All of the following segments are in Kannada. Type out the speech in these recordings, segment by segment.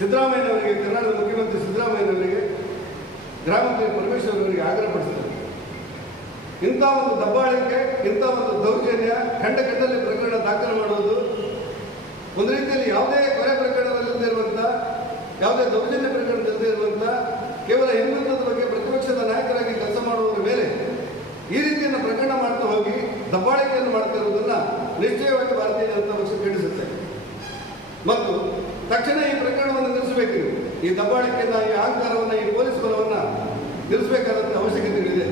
ಸಿದ್ದರಾಮಯ್ಯನವರಿಗೆ, ಕರ್ನಾಟಕದ ಮುಖ್ಯಮಂತ್ರಿ ಸಿದ್ದರಾಮಯ್ಯನವರಿಗೆ, ಗೃಹ ಮಂತ್ರಿ ಪರಮೇಶ್ವರ್ ಅವರಿಗೆ ಆಗ್ರಹಪಡಿಸಿದರು. ಇಂಥ ಒಂದು ದಬ್ಬಾಳಿಕೆ, ಇಂಥ ಒಂದು ದೌರ್ಜನ್ಯ, ಖಂಡದಲ್ಲಿ ಪ್ರಕರಣ ದಾಖಲು ಮಾಡುವುದು, ಒಂದು ರೀತಿಯಲ್ಲಿ ಯಾವುದೇ ಕೊಲೆ ಪ್ರಕರಣದಲ್ಲಿಲ್ಲದೆ ಇರುವಂಥ, ಯಾವುದೇ ದೌರ್ಜನ್ಯ ಪ್ರಕರಣದಲ್ಲದೆ ಇರುವಂಥ, ಕೇವಲ ಹಿಂದುತ್ವದ ಬಗ್ಗೆ ಪ್ರತಿಪಕ್ಷದ ನಾಯಕರಾಗಿ ಕೆಲಸ ಮಾಡುವವರ ಮೇಲೆ ಈ ರೀತಿಯನ್ನು ಪ್ರಕರಣ ಮಾಡ್ತಾ ಹೋಗಿ ದಬ್ಬಾಳಿಕೆಯನ್ನು ಮಾಡ್ತಾ ಇರುವುದನ್ನು ನಿಶ್ಚಯವಾಗಿ ಭಾರತೀಯ ಜನತಾ ಪಕ್ಷ ಖಂಡಿಸುತ್ತೆ. ಮತ್ತು ತಕ್ಷಣ ಈ ಪ್ರಕರಣವನ್ನು ನಿಲ್ಲಿಸಬೇಕು. ಈ ದಬ್ಬಾಳಿಕೆಯನ್ನು, ಈ ಅಹಂಕಾರವನ್ನು, ಈ ಪೊಲೀಸ್ ಬಲವನ್ನು ನಿಲ್ಲಿಸಬೇಕಾದಂಥ ಅವಶ್ಯಕತೆಗಳಿದೆ.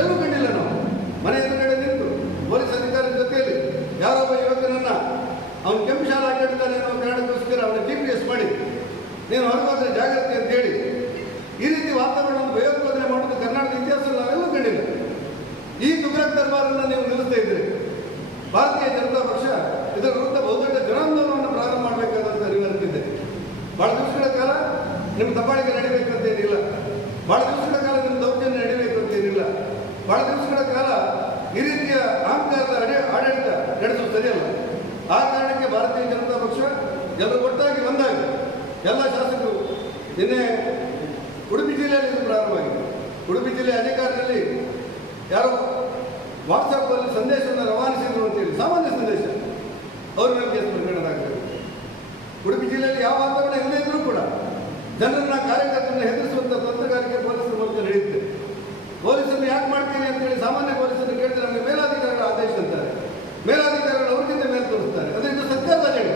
ಎಲ್ಲೂ ಕಂಡಿಲ್ಲ ನಾವು. ಮನೆ ಎದುರುಗಡೆ ನಿಂತು ಪೊಲೀಸ್ ಅಧಿಕಾರಿಗಳ ಜೊತೆಯಲ್ಲಿ ಯಾರೊಬ್ಬ ಯುವಕನನ್ನು ಅವನು ಕೆಂಪು ಶಾಲೆ ಹಾಕಿದ್ದಾನೆ ಅನ್ನೋ ಕಾರಣಕ್ಕೋಸ್ಕರ ಅವನ GPS ಮಾಡಿ ನೀನು ಹೊರಗೋದ್ರೆ ಜಾಗ್ರತೆ ಅಂತ ಹೇಳಿ ಈ ರೀತಿ ವಾತಾವರಣವನ್ನು ಭಯೋತ್ಪಾದನೆ ಮಾಡೋದು ಕರ್ನಾಟಕ ಇತಿಹಾಸದಲ್ಲಿ ನಾವೆಲ್ಲೂ ಕಂಡಿಲ್ಲ. ಈ ತುಗ್ಲಕ್ ದರ್ಬಾರನ್ನು ನೀವು ನಿಲ್ಲಿಸ್ತಾ ಇದ್ದೀರಿ. ಭಾರತೀಯ ಜನತಾ ಪಕ್ಷ ಇದರ ವಿರುದ್ಧ ಬಹುದೊಡ್ಡ ಜನಾಂದೋಲನವನ್ನು ಪ್ರಾರಂಭ ಮಾಡಬೇಕಾದಂಥ ಅನಿವಾರ್ಯತೆ ಇದೆ. ಭಾಳ ದಿವಸಗಳ ಕಾಲ ನಿಮ್ಮ ದಬ್ಬಾಳಿಕೆ ನಡೀಬೇಕಂತೇನಿಲ್ಲ. ಭಾಳ ದಿವಸಗಳ ಕಾಲ ನಿಮ್ಮ ದೌರ್ಜನ್ಯ ನಡೀಬೇಕಂತೇನಿಲ್ಲ. ಭಾಳ ದಿವಸಗಳ ಕಾಲ ಈ ರೀತಿಯ ಅಹಂಕಾರದ ಆಡಳಿತ ನಡೆಸೋದು ಸರಿಯಲ್ಲ. ಆ ಕಾರಣಕ್ಕೆ ಭಾರತೀಯ ಜನತಾ ಪಕ್ಷ ಎಲ್ಲರೂ ಒಟ್ಟಾಗಿ ಒಂದಾಗಿ ಎಲ್ಲ ಶಾಸಕರು ನಿನ್ನೆ ಉಡುಪಿ ಜಿಲ್ಲೆಯಲ್ಲಿ ಇದು ಪ್ರಾರಂಭವಾಗಿದೆ. ಉಡುಪಿ ಜಿಲ್ಲೆಯ ಅಧಿಕಾರಿಗಳಲ್ಲಿ ಯಾರೋ ವಾಟ್ಸಪ್ಪಲ್ಲಿ ಸಂದೇಶವನ್ನು ರವಾನಿಸಿದ್ರು ಅಂತೇಳಿ, ಸಾಮಾನ್ಯ ಸಂದೇಶ, ಅವ್ರ ಮೇಲೆ ಕೇಸ್ ಪ್ರಕರಣ ದಾಖಲಾಗಿದೆ. ಉಡುಪಿ ಜಿಲ್ಲೆಯಲ್ಲಿ ಯಾವ ವಾತಾವರಣ ಇಲ್ಲದೇ ಇದ್ರೂ ಕೂಡ ಜನರನ್ನ, ಕಾರ್ಯಕರ್ತರನ್ನ ಹೆದರಿಸುವಂಥ ತಂತ್ರಗಾರಿಕೆ ಪೊಲೀಸರ ಮೂಲಕ ನಡೆಯುತ್ತೆ. ಪೊಲೀಸರನ್ನು ಯಾಕೆ ಮಾಡ್ತೀರಿ ಅಂತೇಳಿ ಸಾಮಾನ್ಯ ಪೊಲೀಸರನ್ನು ಕೇಳಿದ್ರೆ ನಮಗೆ ಮೇಲಾಧಿಕಾರಿಗಳ ಆದೇಶ ಅಂತಾರೆ. ಮೇಲಾಧಿಕಾರಿಗಳು ಅವ್ರಿಗಿಂತ ಮೇಲೆ ತೋರಿಸ್ತಾರೆ. ಅದರಿಂದ ಸರ್ಕಾರದ ಅಜೆಂಡ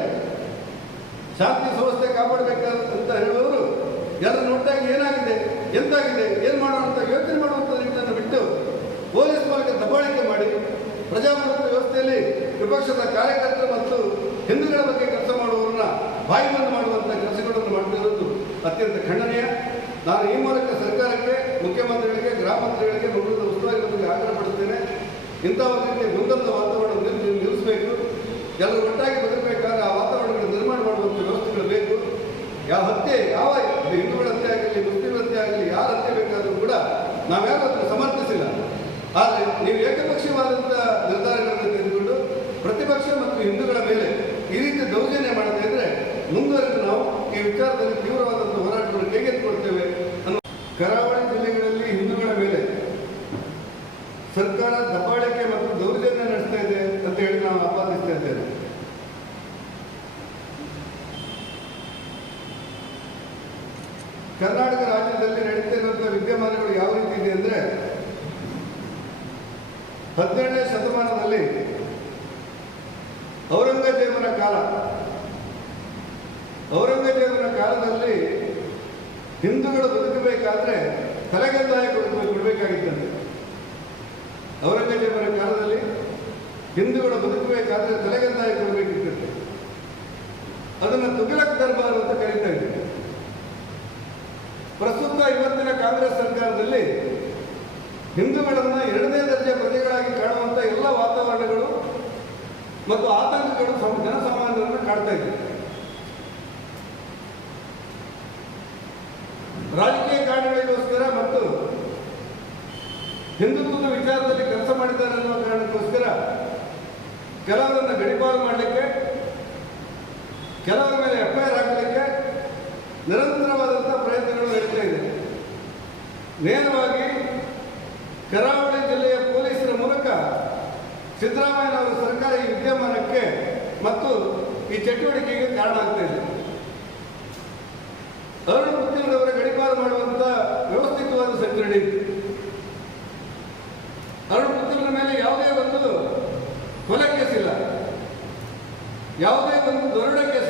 ಶಾಂತಿ ಸುವ್ಯವಸ್ಥೆ ಕಾಪಾಡಬೇಕಂತ ಹೇಳುವವರು ಎಲ್ಲರನ್ನು ಒಟ್ಟಾಗಿ ಏನಾಗಿದೆ, ಎಂತಾಗಿದೆ, ಏನು ಮಾಡೋಣ ಅಂತ ಯೋಚನೆ ಮಾಡುವಂಥ ನಿಟ್ಟಿನಲ್ಲಿ ಬಿಟ್ಟು ಪೊಲೀಸ್ ಮೂಲಕ ದಬ್ಬಾಳಿಕೆ ಮಾಡಿ ಪ್ರಜಾಪ್ರಭುತ್ವ ವ್ಯವಸ್ಥೆಯಲ್ಲಿ ವಿಪಕ್ಷದ ಕಾರ್ಯಕರ್ತರು ಮತ್ತು ಹಿಂದೂಗಳ ಬಗ್ಗೆ ಕೆಲಸ ಮಾಡುವವರನ್ನ ಬಾಯಿ ಬಂದ್ ಮಾಡುವಂಥ ಕೆಲಸಗಳನ್ನು ಮಾಡ್ತಿರೋದು ಅತ್ಯಂತ ಖಂಡನೀಯ. ನಾನು ಈ ಮೂಲಕ ಸರ್ಕಾರಕ್ಕೆ, ಮುಖ್ಯಮಂತ್ರಿಗಳಿಗೆ, ಗೃಹ ಮಂತ್ರಿಗಳಿಗೆ, ಮಂಗಳೂರಿನ ಉಸ್ತುವಾರಿ ಬಗ್ಗೆ ಆಗ್ರಹಪಡಿಸ್ತೇನೆ. ಇಂಥ ಒಂದು ರೀತಿಯ ಗೊಂದಲದ ವಾತಾವರಣ ನಿಲ್ಲಿಸಬೇಕು. ಎಲ್ಲರೂ ಒಟ್ಟಾಗಿ ಬದುಕಬೇಕಾದ್ರೆ ಆ ವಾತಾವರಣಗಳನ್ನು ನಿರ್ಮಾಣ ಮಾಡುವಂಥ ವ್ಯವಸ್ಥೆಗಳು ಬೇಕು. ಯಾವ ಹತ್ಯೆ, ಯಾವ ಹಿಂದೂಗಳ ಹತ್ಯೆ ಆಗಲಿ, ಮುಸ್ಲಿಂ ಹತ್ಯೆ ಆಗಲಿ, ಯಾರ ಹತ್ಯೆ ಬೇಕಾದರೂ ಕೂಡ ನಾವ್ಯಾರು ಅದನ್ನು ಸಮರ್ಥಿಸಿಲ್ಲ. ಆದರೆ ನೀವು ಏಕಪಕ್ಷೀಯವಾದಂಥ ನಿರ್ಧಾರಗಳನ್ನು ತೆಗೆದುಕೊಂಡು ಪ್ರತಿಪಕ್ಷ ಮತ್ತು ಹಿಂದೂಗಳ ಮೇಲೆ ಈ ರೀತಿ ದೌರ್ಜನ್ಯ ಮಾಡದೇ ಇದ್ದರೆ ಮುಂದುವರೆದು ನಾವು ಈ ವಿಚಾರದಲ್ಲಿ ತೀವ್ರವಾದಂಥ ಹೋರಾಟವನ್ನು ಕೈಗೆತ್ತಿಕೊಳ್ತೇವೆ ಅನ್ನೋ. ಕರಾವಳಿ ಜಿಲ್ಲೆಗಳಲ್ಲಿ ಹಿಂದೂಗಳ ಮೇಲೆ ಸರ್ಕಾರ ದಬ್ಬಾಳಿಕೆ ಮತ್ತು ದೌರ್ಜನ್ಯ ನಡೆಸ್ತಾ ಇದೆ ಅಂತ ಹೇಳಿ ನಾವು ಆಪಾದಿಸ್ತಾ ಇದ್ದೇವೆ. ಕರ್ನಾಟಕ ರಾಜ್ಯದಲ್ಲಿ ನಡೀತಿರುವಂಥ ವಿದ್ಯಮಾನಗಳು ಯಾವ ರೀತಿ ಇದೆ ಅಂದರೆ, 17ನೇ ಶತಮಾನದಲ್ಲಿ ಔರಂಗಜೇಬನ ಕಾಲದಲ್ಲಿ ಹಿಂದೂಗಳು ಬದುಕಬೇಕಾದ್ರೆ ತಲೆಗಂದಾಯ ಕೊಡಬೇಕಾಗಿತ್ತಂತೆ. ಔರಂಗಜೇಬನ ಕಾಲದಲ್ಲಿ ಹಿಂದೂಗಳು ಬದುಕಬೇಕಾದ್ರೆ ತಲೆಗಂದಾಯ ಕೊಡಬೇಕಿತ್ತಂತೆ. ಅದನ್ನು ತುಘಲಕ್ ದರ್ಬಾರ್ ಅಂತ ಕರೀತಾ ಇದ್ದಾರೆ. ಪ್ರಸ್ತುತ ಇವತ್ತಿನ ಕಾಂಗ್ರೆಸ್ ಸರ್ಕಾರದಲ್ಲಿ ಹಿಂದೂಗಳನ್ನು 2ನೇ ದರ್ಜೆ ಪ್ರಜೆಗಳಾಗಿ ಕಾಣುವಂಥ ಎಲ್ಲ ವಾತಾವರಣಗಳು ಮತ್ತು ಆತಂಕಗಳು ಜನಸಾಮಾನ್ಯರನ್ನು ಕಾಡ್ತಾ ಇದ್ದಾರೆ. ರಾಜಕೀಯ ಕಾರಣಗಳಿಗೋಸ್ಕರ ಮತ್ತು ಹಿಂದುತ್ವದ ವಿಚಾರದಲ್ಲಿ ಕೆಲಸ ಮಾಡಿದ್ದಾರೆ ಅನ್ನುವ ಕಾರಣಕ್ಕೋಸ್ಕರ ಕೆಲವರನ್ನು ಗಡೀಪಾರು ಮಾಡಲಿಕ್ಕೆ, ಕೆಲವರ ಮೇಲೆ FIR ಹಾಕಲಿಕ್ಕೆ ನಿರಂತರವಾದಂಥ ಪ್ರಯತ್ನಗಳು ನಡೀತಾ ಇದೆ. ನೇರವಾಗಿ ಕರಾವಳಿ ಜಿಲ್ಲೆಯ ಪೊಲೀಸರ ಮೂಲಕ ಸಿದ್ದರಾಮಯ್ಯನವರ ಸರ್ಕಾರ ಈ ವಿದ್ಯಮಾನಕ್ಕೆ ಮತ್ತು ಈ ಚಟುವಟಿಕೆಗೆ ಕಾರಣ ಆಗ್ತಾ ಇದೆ. ಅರುಣ್ ಪುತ್ತಿನವರ ಗಡೀಪಾರು ಮಾಡುವಂಥ ವ್ಯವಸ್ಥಿತವಾದ ಸಂಚು ನಡೆಯಿತು. ಅರುಣ್ ಪುತ್ತಿನ ಮೇಲೆ ಯಾವುದೇ ಒಂದು ಕೊಲೆ ಕೇಸ್ ಇಲ್ಲ, ಯಾವುದೇ ಒಂದು ದೊರಡ ಕೇಸ್